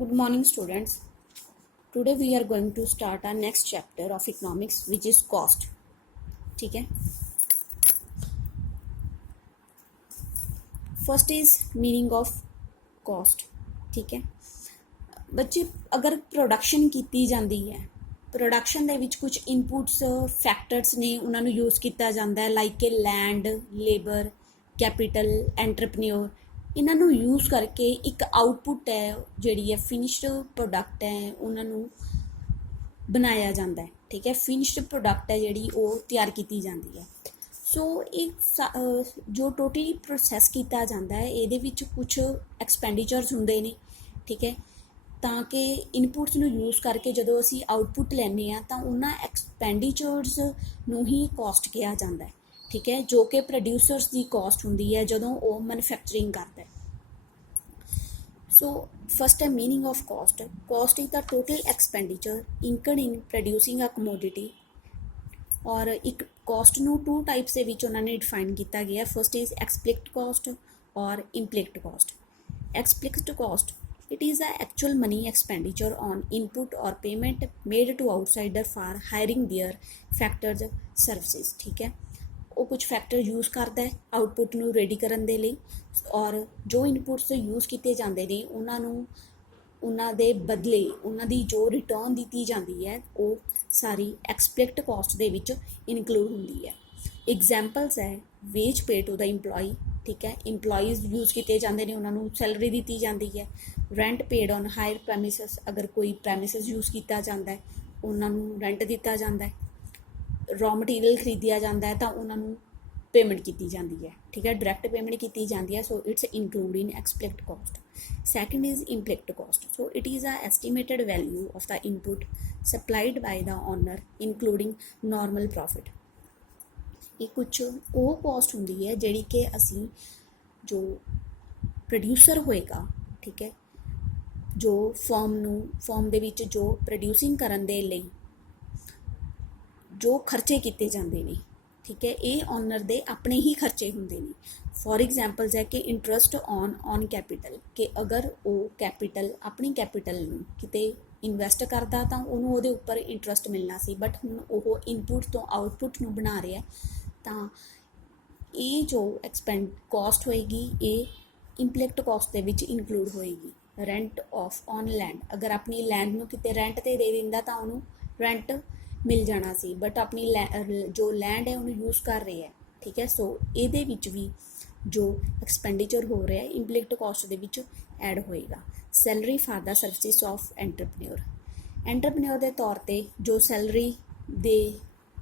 Good morning, students. Today we are going to start our next chapter of economics, which is cost. ठीक है. First is meaning of cost. ठीक है. बच्चे अगर production कीती जाती है, प्रोडक्शन ਦੇ ਵਿੱਚ ਕੁਝ ਇਨਪੁਟਸ ਫੈਕਟਰਸ ਨੇ, ਉਹਨਾਂ ਨੂੰ ਯੂਜ਼ ਕੀਤਾ ਜਾਂਦਾ ਹੈ, ਲਾਈਕ ਕਿ ਲੈਂਡ, ਲੇਬਰ, ਕੈਪੀਟਲ, ਐਂਟਰਪ੍ਰੀਨਿਓਰ. ਇਹਨਾਂ ਨੂੰ ਯੂਜ਼ ਕਰਕੇ ਇੱਕ ਆਊਟਪੁੱਟ ਹੈ ਜਿਹੜੀ ਹੈ ਫਿਨਿਸ਼ਡ ਪ੍ਰੋਡਕਟ ਹੈ ਉਹਨਾਂ ਨੂੰ ਬਣਾਇਆ ਜਾਂਦਾ ਹੈ. ਠੀਕ ਹੈ, ਫਿਨਿਸ਼ਡ ਪ੍ਰੋਡਕਟ ਹੈ ਜਿਹੜੀ ਉਹ ਤਿਆਰ ਕੀਤੀ ਜਾਂਦੀ ਹੈ. ਸੋ ਇਹ ਜੋ ਟੋਟਲੀ ਪ੍ਰੋਸੈਸ ਕੀਤਾ ਜਾਂਦਾ ਹੈ ਇਹਦੇ ਵਿੱਚ ਕੁਛ ਐਕਸਪੈਂਡੀਚਰਸ ਹੁੰਦੇ ਨੇ. ਠੀਕ ਹੈ, ਤਾਂ ਕਿ ਇਨਪੁਟਸ ਨੂੰ ਯੂਜ਼ ਕਰਕੇ ਜਦੋਂ ਅਸੀਂ ਆਊਟਪੁੱਟ ਲੈਂਦੇ ਹਾਂ ਤਾਂ ਉਹਨਾਂ ਐਕਸਪੈਂਡੀਚਰਸ ਨੂੰ ਹੀ ਕੋਸਟ ਕਿਹਾ ਜਾਂਦਾ ਹੈ. ਠੀਕ ਹੈ, ਜੋ ਕਿ ਪ੍ਰੋਡਿਊਸਰਸ ਦੀ ਕੋਸਟ ਹੁੰਦੀ ਹੈ ਜਦੋਂ ਉਹ ਮੈਨੂਫੈਕਚਰਿੰਗ ਕਰਦਾ ਹੈ. ਸੋ ਫਸਟ ਹੈ meaning of cost. Cost is the total expenditure incurred in producing a commodity. ਔਰ ਇੱਕ ਕੋਸਟ ਨੂੰ ਟੂ ਟਾਈਪਸ ਦੇ ਵਿੱਚ ਉਹਨਾਂ ਨੇ ਡਿਫਾਈਨ ਕੀਤਾ ਗਿਆ. ਫਸਟ ਇਜ਼ ਐਕਸਪਲਿਕਟ ਕੋਸਟ ਔਰ implicit cost. Explicit cost, it is the actual money expenditure on input or payment made to outsider for hiring their factors services. ठीक है, ਉਹ ਕੁਝ ਫੈਕਟਰ ਯੂਜ਼ ਕਰਦਾ ਹੈ ਆਊਟਪੁੱਟ ਨੂੰ ਰੈਡੀ ਕਰਨ ਦੇ ਲਈ, ਔਰ ਜੋ ਇਨਪੁਟਸ ਯੂਜ਼ ਕੀਤੇ ਜਾਂਦੇ ਨੇ ਉਹਨਾਂ ਨੂੰ ਉਹਨਾਂ ਦੇ ਬਦਲੇ ਉਹਨਾਂ ਦੀ ਜੋ ਰਿਟਰਨ ਦਿੱਤੀ ਜਾਂਦੀ ਹੈ ਉਹ ਸਾਰੀ ਐਕਸਪਲਿਕਟ ਕੋਸਟ ਦੇ ਵਿੱਚ ਇਨਕਲੂਡ ਹੁੰਦੀ ਹੈ. ਐਗਜ਼ਾਮਪਲਸ ਹੈ wage pay to the employee. ਠੀਕ ਹੈ, ਇੰਪਲੋਈਜ਼ ਯੂਜ਼ ਕੀਤੇ ਜਾਂਦੇ ਨੇ, ਉਹਨਾਂ ਨੂੰ ਸੈਲਰੀ ਦਿੱਤੀ ਜਾਂਦੀ ਹੈ. Rent paid on hire premises, ਅਗਰ ਕੋਈ ਪ੍ਰੈਮਿਸਸ ਯੂਜ਼ ਕੀਤਾ ਜਾਂਦਾ ਹੈ ਉਹਨਾਂ ਨੂੰ ਰੈਂਟ ਦਿੱਤਾ ਜਾਂਦਾ ਹੈ. ਰॉ ਮਟੀਰੀਅਲ ਖਰੀਦਿਆ ਜਾਂਦਾ ਹੈ ਤਾਂ ਉਹਨਾਂ ਨੂੰ ਪੇਮੈਂਟ ਕੀਤੀ ਜਾਂਦੀ ਹੈ. ਠੀਕ ਹੈ, ਡਾਇਰੈਕਟ ਪੇਮੈਂਟ ਕੀਤੀ ਜਾਂਦੀ ਹੈ. So it's include in explicit cost. Second is implicit cost. So it is a estimated value of the input supplied by the owner including normal profit. ਇਹ ਕੁਛ ਉਹ ਕੋਸਟ ਹੁੰਦੀ ਹੈ ਜਿਹੜੀ ਕਿ ਅਸੀਂ ਜੋ ਪ੍ਰੋਡਿਊਸਰ ਹੋਏਗਾ, ਠੀਕ ਹੈ, ਜੋ ਫਰਮ ਦੇ ਵਿੱਚ ਜੋ ਪ੍ਰੋਡਿਊਸਿੰਗ ਕਰਨ ਦੇ ਲਈ ਜੋ ਖਰਚੇ ਕੀਤੇ ਜਾਂਦੇ ਨੇ, ਠੀਕ ਹੈ, ਇਹ ਓਨਰ ਦੇ ਆਪਣੇ ਹੀ ਖਰਚੇ ਹੁੰਦੇ ਨੇ. ਫੋਰ ਐਗਜ਼ਾਮਪਲਸ ਹੈ ਕਿ ਇੰਟਰਸਟ ਔਨ ਕੈਪੀਟਲ, ਕਿ ਅਗਰ ਉਹ ਕੈਪੀਟਲ ਆਪਣੀ ਕੈਪੀਟਲ ਨੂੰ ਕਿਤੇ ਇਨਵੈਸਟ ਕਰਦਾ ਤਾਂ ਉਹਨੂੰ ਉਹਦੇ ਉੱਪਰ ਇੰਟਰਸਟ ਮਿਲਣਾ ਸੀ, ਬਟ ਹੁਣ ਉਹ ਇਨਪੁਟ ਤੋਂ ਆਊਟਪੁੱਟ ਨੂੰ ਬਣਾ ਰਿਹਾ ਤਾਂ ਇਹ ਜੋ ਕੋਸਟ ਹੋਏਗੀ ਇਹ ਇੰਪਲਿਕਟ ਕੋਸਟ ਦੇ ਵਿੱਚ ਇਨਕਲੂਡ ਹੋਏਗੀ. ਰੈਂਟ ਆਫ ਔਨ ਲੈਂਡ, ਅਗਰ ਆਪਣੀ ਲੈਂਡ ਨੂੰ ਕਿਤੇ ਰੈਂਟ 'ਤੇ ਦੇ ਦਿੰਦਾ ਤਾਂ ਉਹਨੂੰ ਰੈਂਟ ਮਿਲ ਜਾਣਾ ਸੀ, ਬਟ ਆਪਣੀ ਜੋ ਲੈਂਡ ਹੈ ਉਹਨੂੰ ਯੂਜ਼ ਕਰ ਰਿਹਾ ਹੈ. ਠੀਕ ਹੈ, ਸੋ ਇਹਦੇ ਵਿੱਚ ਵੀ ਜੋ ਐਕਸਪੈਂਡੀਚਰ ਹੋ ਰਿਹਾ ਇੰਪਲਿਕਟ ਕੋਸਟ ਦੇ ਵਿੱਚ ਐਡ ਹੋਏਗਾ. Salary for the services of entrepreneur ਦੇ ਤੌਰ 'ਤੇ ਜੋ ਸੈਲਰੀ ਦੇ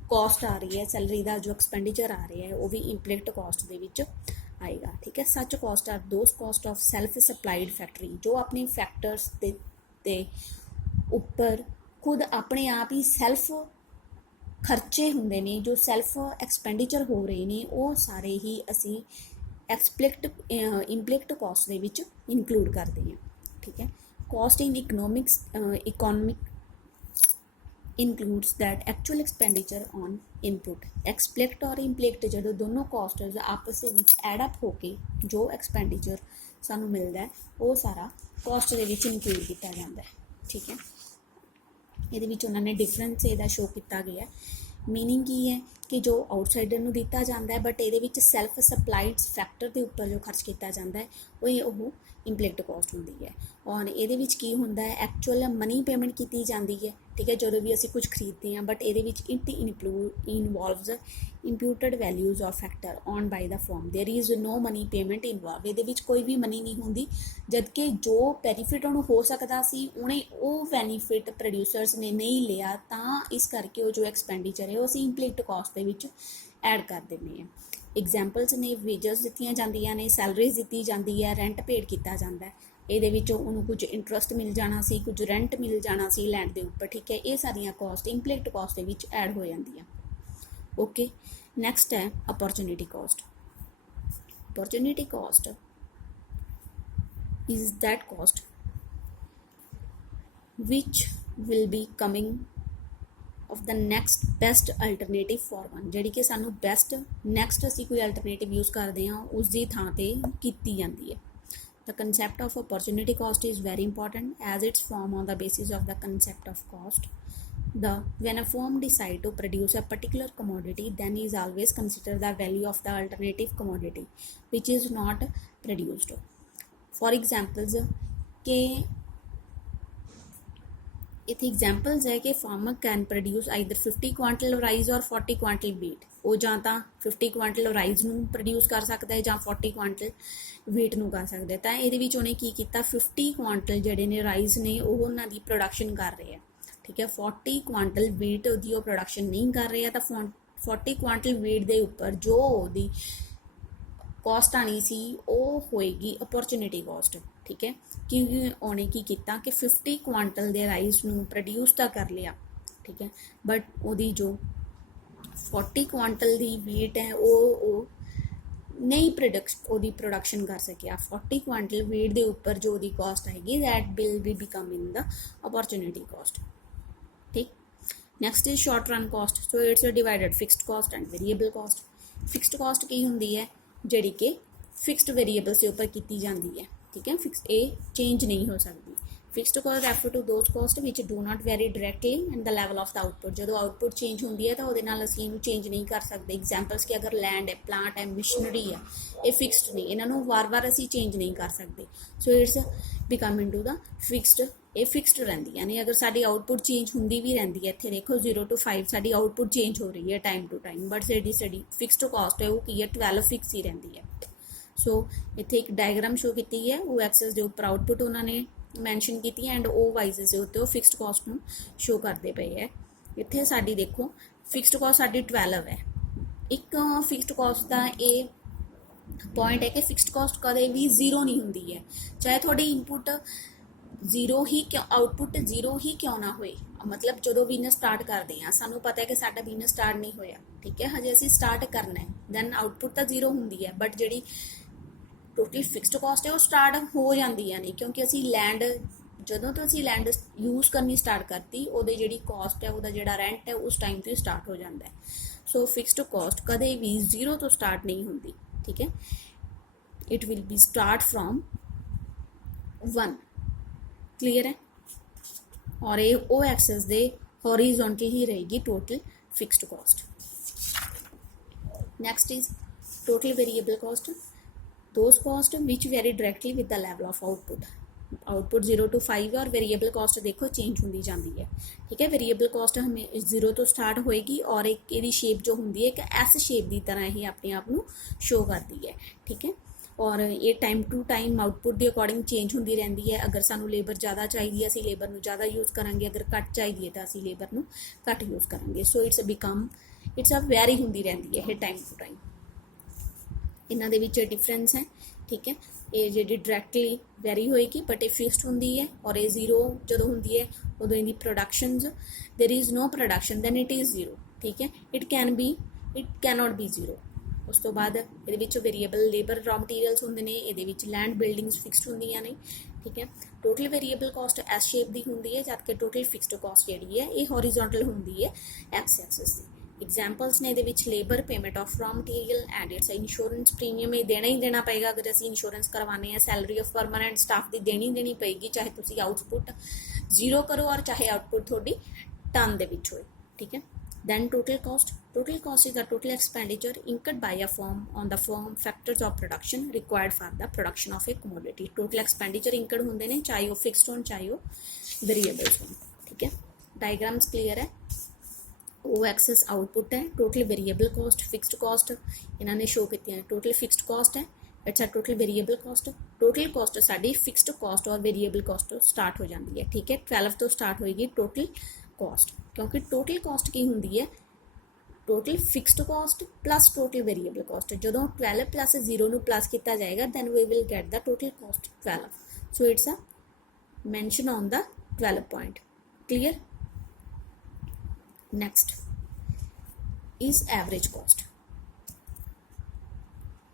ਕੋਸਟ ਆ ਰਹੀ ਹੈ, ਸੈਲਰੀ ਦਾ ਜੋ ਐਕਸਪੈਂਡੀਚਰ ਆ ਰਿਹਾ ਹੈ ਉਹ ਵੀ ਇੰਪਲਿਕਟ ਕੋਸਟ ਦੇ ਵਿੱਚ ਆਏਗਾ. ਠੀਕ ਹੈ, such cost are those cost of self supplied factory, ਜੋ ਆਪਣੀ ਫੈਕਟਰਸ ਦੇ ਉੱਪਰ ਖੁਦ ਆਪਣੇ ਆਪ ਹੀ ਸੈਲਫ ਖਰਚੇ ਹੁੰਦੇ ਨੇ, ਜੋ ਸੈਲਫ ਐਕਸਪੈਂਡੀਚਰ ਹੋ ਰਹੇ ਨੇ ਉਹ ਸਾਰੇ ਹੀ ਅਸੀਂ ਇੰਪਲਿਕਟ ਕੋਸਟ ਦੇ ਵਿੱਚ ਇਨਕਲੂਡ ਕਰਦੇ ਹਾਂ. ਠੀਕ ਹੈ, cost in economic includes that actual expenditure on input. explicit और implicit ਜਦੋਂ ਦੋਨੋਂ ਕੋਸਟਸ ਆਪਸ ਦੇ ਵਿੱਚ ਐਡ ਅਪ ਹੋ ਕੇ ਜੋ ਐਕਸਪੈਂਡੀਚਰ ਸਾਨੂੰ ਮਿਲਦਾ ਹੈ ਉਹ ਸਾਰਾ ਕੋਸਟ ਦੇ ਵਿੱਚ ਇਨਕਲੂਡ ਕੀਤਾ ਜਾਂਦਾ ਹੈ. ਠੀਕ ਹੈ, ਇਹਦੇ ਵਿੱਚ ਉਹਨਾਂ ਨੇ ਡਿਫਰੈਂਸ ਇਹਦਾ ਸ਼ੋ ਕੀਤਾ ਗਿਆ. ਮੀਨਿੰਗ ਕੀ ਹੈ ਕਿ ਜੋ ਆਊਟਸਾਈਡਰ ਨੂੰ ਦਿੱਤਾ ਜਾਂਦਾ ਹੈ ਬਟ ਇਹਦੇ ਵਿੱਚ ਸੈਲਫ ਸਪਲਾਈਡ ਫੈਕਟਰ ਦੇ ਉੱਪਰ ਜੋ ਖਰਚ ਕੀਤਾ ਜਾਂਦਾ ਹੈ ਉਹ ਇੰਪਲਿਕਟ ਕੋਸਟ ਹੁੰਦੀ ਹੈ. ਔਰ ਇਹਦੇ ਵਿੱਚ ਕੀ ਹੁੰਦਾ ਹੈ, ਐਕਚੁਅਲ ਮਨੀ ਪੇਮੈਂਟ ਕੀਤੀ ਜਾਂਦੀ ਹੈ. ਠੀਕ ਹੈ, ਜਦੋਂ ਵੀ ਅਸੀਂ ਕੁਝ ਖਰੀਦਦੇ ਹਾਂ, ਬਟ ਇਹਦੇ ਵਿੱਚ it involves imputed values of factor own by the firm. There is no money payment involve. ਇਹਦੇ ਵਿੱਚ ਕੋਈ ਵੀ ਮਨੀ ਨਹੀਂ ਹੁੰਦੀ, ਜਦਕਿ ਜੋ ਬੈਨੀਫਿਟ ਉਹਨੂੰ ਹੋ ਸਕਦਾ ਸੀ ਉਹਨੇ ਉਹ ਬੈਨੀਫਿਟ ਪ੍ਰੋਡਿਊਸਰਸ ਨੇ ਨਹੀਂ ਲਿਆ, ਤਾਂ ਇਸ ਕਰਕੇ ਉਹ ਜੋ ਐਕਸਪੈਂਡੀਚਰ ਹੈ ਉਹ ਅਸੀਂ ਇੰਪਲਿਕਟ ਕੋਸਟ ਦੇ ਵਿੱਚ ਐਡ ਕਰ ਦਿੰਦੇ ਹਾਂ. ਐਗਜ਼ਾਮਪਲਸ ਨੇ ਵੇਜਸ ਦਿੱਤੀਆਂ ਜਾਂਦੀਆਂ ਨੇ, ਸੈਲਰੀਜ਼ ਦਿੱਤੀ ਜਾਂਦੀ ਹੈ, ਰੈਂਟ ਪੇਡ ਕੀਤਾ ਜਾਂਦਾ. ਇਹਦੇ ਵਿੱਚੋਂ ਉਹਨੂੰ ਕੁਝ ਇੰਟਰਸਟ ਮਿਲ ਜਾਣਾ ਸੀ, ਕੁਝ ਰੈਂਟ ਮਿਲ ਜਾਣਾ ਸੀ ਲੈਂਡ ਦੇ ਉੱਪਰ. ਠੀਕ ਹੈ, ਇਹ ਸਾਰੀਆਂ ਕੋਸਟ ਇੰਪਲਿਕਟ ਕੋਸਟ ਦੇ ਵਿੱਚ ਐਡ ਹੋ ਜਾਂਦੀਆਂ. ਓਕੇ, ਨੈਕਸਟ ਹੈ opportunity cost. Opportunity cost is that cost which will be coming of the next best alternative for one. ਜਿਹੜੀ ਕਿ ਸਾਨੂੰ ਬੈਸਟ ਨੈਕਸਟ ਅਸੀਂ ਕੋਈ ਅਲਟਰਨੇਟਿਵ ਯੂਜ਼ ਕਰਦੇ ਹਾਂ ਉਸ ਦੀ ਥਾਂ 'ਤੇ ਕੀਤੀ ਜਾਂਦੀ ਹੈ. The concept of opportunity cost is very important as it's formed on the basis of the concept of cost. When a firm decide to produce a particular commodity, then is always consider the value of the alternative commodity which is not produced. For examples के इथे examples है कि farmer can produce either 50 quintal rice और 40 quintal wheat. ਉਹ ਜਾਂ ਤਾਂ 50 quintal rice ਨੂੰ produce ਕਰ ਸਕਦਾ ਹੈ ਜਾਂ 40 ਕੁਆਂਟਲ ਵੀਟ ਨੂੰ ਕਰ ਸਕਦਾ ਹੈ। ਤਾਂ ਇਹਦੇ ਵਿੱਚ ਉਹਨੇ ਕੀ ਕੀਤਾ, 50 ਕੁਆਂਟਲ ਜਿਹੜੇ ਨੇ ਰਾਈਸ ਨੇ ਉਹ ਉਹਨਾਂ ਦੀ ਪ੍ਰੋਡਕਸ਼ਨ ਕਰ ਰਹੇ ਆ, ਠੀਕ ਹੈ। 40 ਕੁਆਂਟਲ ਵੀਟ ਦੀ ਉਹ ਪ੍ਰੋਡਕਸ਼ਨ ਨਹੀਂ ਕਰ ਰਹੇ ਆ, ਤਾਂ 40 ਕੁਆਂਟਲ ਵੀਟ ਦੇ ਉੱਪਰ ਜੋ ਉਹਦੀ कॉस्ट आनी सी वो होएगी अपॉर्चुनिटी कॉस्ट, ठीक है। कि उन्हें की किया कि 50 कुआंटल दे राइस नू प्रोड्यूस तो कर लिया, ठीक है, बट वो जो 40 कुआंटल दी वीट है वो नहीं प्रोडक्शन कर सकिया। 40 कुआंटल वीट के उपर जो दी कॉस्ट आएगी that will be become in the opportunity cost, ठीक। Next is short run cost. So it's divided fixed cost and variable cost. Fixed cost की होंगी है ਜਿਹੜੀ कि फिक्सड वेरीएबल्स के उपर की जाती है, ठीक है। फिक्स ये चेंज नहीं हो सकती। Fixed cost refer to those cost which do not vary directly and the level of the output. जो आउटपुट चेंज होंगी है तो वो असीं इनू चेंज नहीं कर सकते। एग्जाम्पल्स कि अगर लैंड है, प्लांट है, मशीनरी है, ये फिक्सड नहीं, इन्हों वार वार असीं चेंज नहीं कर सकते। So it's become into the fixed, ये फिक्सड रही है। यानी अगर साडी आउटपुट चेंज होंगी भी रही है, इतने देखो 0 to 5 साडी आउटपुट चेंज हो रही है टाइम टू टाइम, बट साडी फिक्सड कॉस्ट है वो की है 12 फिक्स ही रही है। सो इत्थे एक डायग्राम शो की है, वो एक्सेस के उपर आउटपुट उन्होंने मैंशन की एंड ओ वाइजेस के उत्ते फिक्सड कॉस्ट में शो करते पे है। इत्थे साडी देखो फिक्सड कॉस्ट साडी 12 है। एक फिक्सड कॉस्ट का ये पॉइंट है कि फिक्सड कॉस्ट कदे भी 0 नहीं होंगी है, चाहे थोड़ी इनपुट 0 ही क्यों, आउटपुट 0 ही क्यों ना होए। मतलब जो बिजनेस स्टार्ट करते हैं सानू पता है कि साडा बिजनेस स्टार्ट नहीं होया, ठीक है, हजे असीं स्टार्ट करना है, दैन आउटपुट तो 0 होंगी है, बट जी टोटल फिक्सड कॉस्ट है वो स्टार्ट हो जाती है नहीं, क्योंकि असी लैंड जदों तो असी लैंड यूज़ करनी स्टार्ट करती वो जी कॉस्ट है, वो जो रेंट है उस टाइम तो स्टार्ट हो जाता है। सो फिक्सड कॉस्ट कदे भी 0 तो स्टार्ट नहीं होंगी, ठीक है। It will be start from 1, clear है। और ये ओ एक्सेस दे हॉरिजॉन्टल ही रहेगी total fixed cost. Next is total variable cost. Those cost which very directly with the level of output. Output 0 to 5 है और वेरीएबल कॉस्ट देखो चेंज होती जाती है, ठीक है। वेरीएबल कॉस्ट हमें 0 तो स्टार्ट होएगी और एक ये शेप जो होंगी है एक एस शेप की तरह ही अपने आप को शो करती है, ठीक है। और ये टाइम टू टाइम आउटपुट के अकॉर्डिंग चेंज होती रहती है। अगर सानू लेबर ज़्यादा चाहिए असी लेबर को ज़्यादा यूज़ करांगे, अगर घट चाहिए तो असी लेबर को घट यूज़ करांगे। सो इट्स अ वेरी होंदी रहती है ये टाइम टू टाइम। इन्हां दे विच डिफरेंस है, ठीक है। ये जी डायरैक्टली वेरी होएगी बट ये फिक्सड होंदी है, और ये 0 जो होंदी है उदों इहदी productions there is no production then it is 0, ठीक है। It cannot be 0। उस तो बाद ये वेरीएबल लेबर रॉ मटीरियल्स होंगे ने, ये लैंड बिल्डिंग्स फिक्सड होंदियां ने, ठीक है। Total variable cost S shape की होंगी है, जबकि टोटल फिक्सड कॉस्ट जी है ये हॉरिजॉन्टल होंगी है एक्स एक्सिस की। एग्जाम्पल्स ने ये labour payment of raw material and it's insurance premium ये देना ही देना पेगा। अगर असीं इंश्योरेंस करवाने हैं, सैलरी ऑफ परमानेंट स्टाफ की देनी पेगी, चाहे तुसीं आउटपुट 0 करो और चाहे आउटपुट थोड़ी टन दे विच होए, ठीक है। Then total cost is the total expenditure incurred by a firm on the firm factors of production required for the production of a commodity. Total expenditure incurred होंगे ने, चाहे वो फिक्सड हो चाहे वो वेरीएबल्स हो, ठीक है। डायग्राम्स क्लीयर है। ओ एक्सेस आउटपुट है, total variable cost fixed cost इन्होंने शो की है। टोटल फिक्सड कॉस्ट है, it's a total variable cost. Total cost sari fixed cost और वेरीएबल कॉस्ट तो स्टार्ट हो जाती है, ठीक है। 12 तो स्टार्ट होएगी टोटल कॉस्ट, क्योंकि टोटल कॉस्ट की होंगी है total fixed cost plus total variable cost. जो 12 प्लस 0 को प्लस किया जाएगा then we will get the total cost 12। So it's a mention on the 12 point, clear. Next is average cost.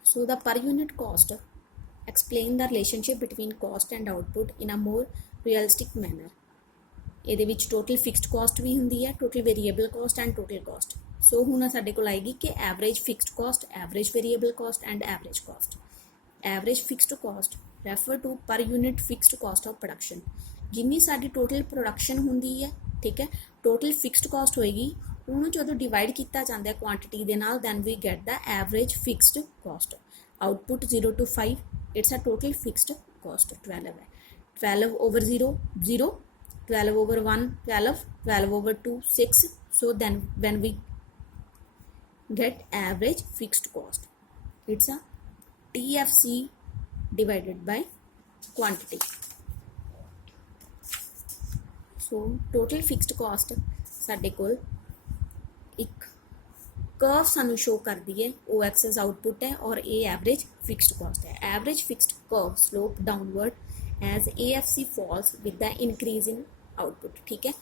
So the per unit cost explain the relationship between cost and output in a more realistic manner. ਇਹਦੇ ਵਿੱਚ total fixed cost भी होंगी है, total variable cost and total cost. So हुण साडे कोल आएगी कि average fixed cost, average variable cost and average cost. Average fixed cost refer to per unit fixed cost of production. जिन्नी साडी टोटल प्रोडक्शन हुंदी है, ठीक है, टोटल फिक्सड कॉस्ट होएगी, उन्होंने जो डिवाइड किया जाता है क्वांटिटी के नाल, then we get the average fixed cost. Output 0 to 5, it's a total fixed cost 12 है। 12 over 0 0, 12 over 1 12, 12 over 2 6, so then when we get average fixed cost, it's a TFC divided by quantity. So total fixed cost साडे कोल एक curve सानू show करती है, ओ access output है और a average fixed cost है। Average fixed curve slope downward as AFC falls with the increase in output, ठीक है।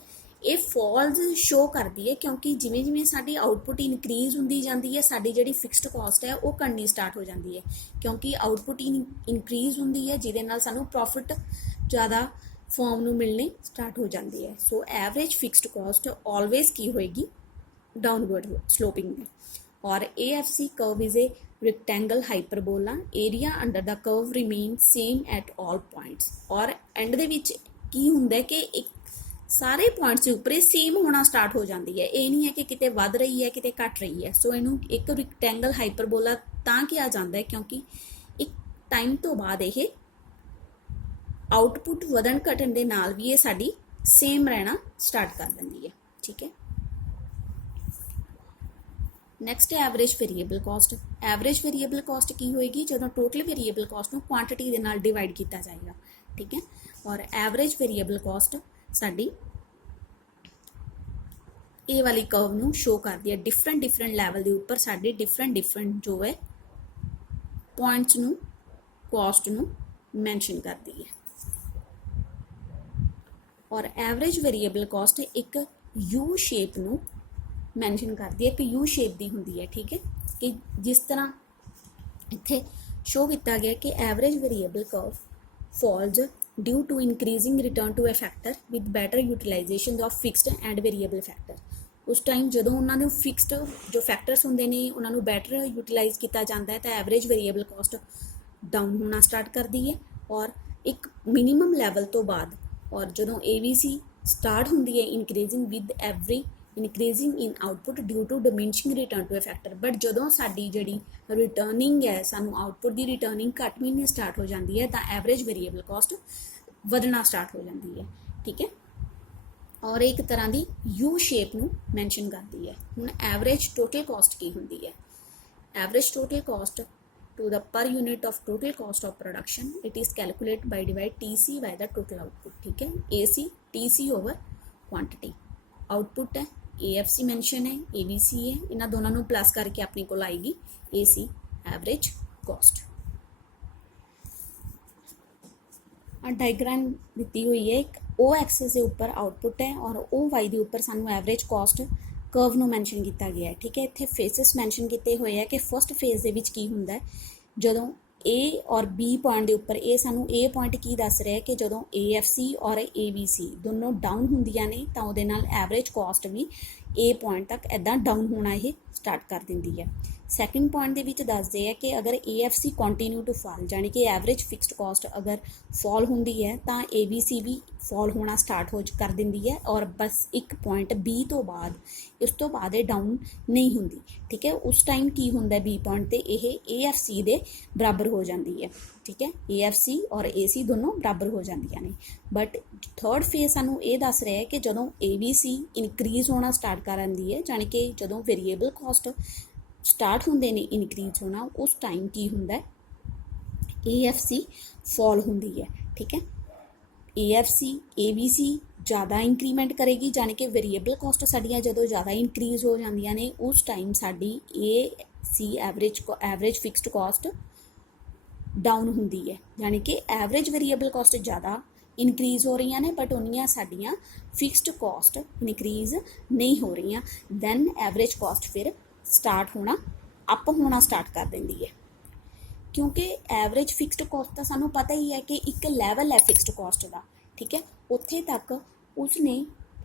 ये फॉल्स शो करती है क्योंकि जिमें जिमें साडी आउटपुट इनक्रीज होंदी जाती है, साडी जिहड़ी फिक्सड कॉस्ट है वो घटनी स्टार्ट हो जाती है, क्योंकि आउटपुट इनक्रीज होंदी है जिहदे नाल सानू प्रॉफिट ज़्यादा फॉर्म नू मिलनी स्टार्ट हो जाती है। So average fixed cost always की होएगी डाउनवर्ड स्लोपिंग में। और AFC curve is a rectangle hyperbola, area under the curve remain same at all points. और एंड दे विच की हुंदा है कि एक सारे पॉइंट्स के उपर सेम होना स्टार्ट हो जाती है, ये नहीं है कि किते वध रही है किते घट रही है। सो इनू एक रेक्टेंगल हाइपरबोला तां किया जाता है क्योंकि एक टाइम तो बाद ये आउटपुट वधन घटन दे नाल भी ये साडी सेम रहना स्टार्ट कर देंदी है, ठीक है। नैक्सट है average variable cost. Average variable cost की होएगी जो टोटल वेरीएबल कॉस्ट में क्वांटिटी के नाल डिवाइड किया जाएगा, ठीक है। और एवरेज वेरीएबल कॉस्ट साडी ए वाली कर्व नू शो करती है, डिफरेंट डिफरेंट लैवल के उपर साडी डिफरेंट डिफरेंट जो है पॉइंट्स नू कॉस्ट नू मैंशन करती है। और एवरेज वेरीएबल कॉस्ट एक यू शेप नू मैंशन करती है, कि यू शेप की होंगी है, ठीक है। कि जिस तरह इत्थे शो किया गया कि average variable curve falls due to increasing return to a factor with better utilization of fixed and variable factor. उस टाइम जो उन्होंने फिक्सड जो फैक्टर्स होंगे ने उन्होंने बैटर यूटिलाइज किया जाता है, तो एवरेज वेरीएबल कॉस्ट डाउन होना स्टार्ट करती है। और एक मिनीमम लैवल तो बाद और जो AVC स्टार्ट होंगी है increasing with every increasing in output due to diminishing return to a factor. But जो साडी जिहड़ी रिटर्निंग है, सानू आउटपुट की रिटर्निंग घट मिलनी स्टार्ट हो जाती है, तो एवरेज वेरीएबल कॉस्ट वधना स्टार्ट हो जाती है, ठीक है। और एक तरह की यू शेप नू मैंशन करती है। हुण एवरेज टोटल कॉस्ट की होंदी है? Average total cost to the per unit of total cost of production, it is calculate by divide TC by the total output, ठीक है। AC TC over quantity. Output है AFC mention है, AVC है, इन्होंने दोनों को प्लस करके अपने को आएगी AC एवरेज कॉस्ट। डायग्राम दी हुई है, एक O एक्सिस के उपर आउटपुट है और OY के उपर सानू एवरेज कॉस्ट कर्व नू मैंशन किया गया है, ठीक है। इत्थे फेसिस मैंशन किए हुए हैं कि फस्ट फेज के विच की हुंदा है, जदों A और B पॉइंट के उपर ये सानू A पॉइंट की दस रहा है कि जदों AFC और AVC दोनों डाउन होंदियां ने, तो उहदे नाल एवरेज कॉस्ट भी A पॉइंट तक इदां डाउन होना ये स्टार्ट कर दिंदी है। सैकेंड पॉइंट के विच दसदे है कि अगर AFC कंटिन्यू टू फॉल, यानी कि एवरेज फिक्सड कॉस्ट अगर फॉल होंदी है तो AVC भी फॉल होना स्टार्ट हो कर दिंदी है, और बस एक पॉइंट B तो बाद इस तो बाद डाउन नहीं होंदी, ठीक है। उस टाइम की होंदा B पॉइंट ते यह AFC दे बराबर हो जाती है, ठीक है। AFC और AC दोनों बराबर हो जांदियां ने। बट थर्ड फेज सानू ये दस रहा है कि जदों AVC इनक्रीज होना स्टार्ट कर आती है, यानी कि जदों वेरीएबल कॉस्ट स्टार्ट होंदे ने इनक्रीज होना, उस टाइम की हुंदा है AFC फॉल होंदी है, ठीक है। AFC AVC ज़्यादा इंक्रीमेंट करेगी, यानी कि वेरीएबल कॉस्ट साड़ियाँ जो ज़्यादा इंक्रीज हो जांदियां ने, उस time sari AC average fixed cost down होंदी है, यानी कि एवरेज वेरीएबल कॉस्ट ज़्यादा इनक्रीज हो रही ने, बट उन्नियां साड़ियाँ फिक्सड कॉस्ट इनक्रीज नहीं हो रही। दैन एवरेज कॉस्ट फिर स्टार्ट होना अप होना स्टार्ट कर देंदी है, क्योंकि एवरेज फिक्सड कॉस्ट का सानू पता ही है कि एक लैवल है फिक्सड कॉस्ट का, ठीक है। उत्थे तक उसने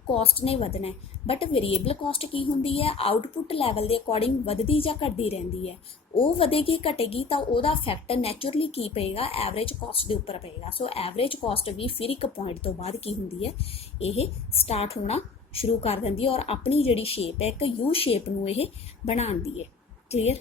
ਕੋਸਟ ਨੇ ਵਧਣਾ ਹੈ। ਬਟ ਵੇਰੀਏਬਲ ਕੋਸਟ ਕੀ ਹੁੰਦੀ ਹੈ, ਆਊਟਪੁੱਟ ਲੈਵਲ ਦੇ ਅਕੋਰਡਿੰਗ ਵਧਦੀ ਜਾਂ ਘਟਦੀ ਰਹਿੰਦੀ ਹੈ। ਉਹ ਵਧੇਗੀ ਘਟੇਗੀ ਤਾਂ ਉਹਦਾ ਇਫੈਕਟ ਨੈਚੁਰਲੀ ਕੀ ਪਏਗਾ, ਐਵਰੇਜ ਕੋਸਟ ਦੇ ਉੱਪਰ ਪਏਗਾ। ਸੋ ਐਵਰੇਜ ਕੋਸਟ ਵੀ ਫਿਰ ਇੱਕ ਪੁਆਇੰਟ ਤੋਂ ਬਾਅਦ ਕੀ ਹੁੰਦੀ ਹੈ, ਇਹ ਸਟਾਰਟ ਹੋਣਾ ਸ਼ੁਰੂ ਕਰ ਦਿੰਦੀ ਹੈ ਔਰ ਆਪਣੀ ਜਿਹੜੀ ਸ਼ੇਪ ਹੈ ਇੱਕ ਯੂ ਸ਼ੇਪ ਨੂੰ ਇਹ ਬਣਾਉਂਦੀ ਹੈ। ਕਲੀਅਰ।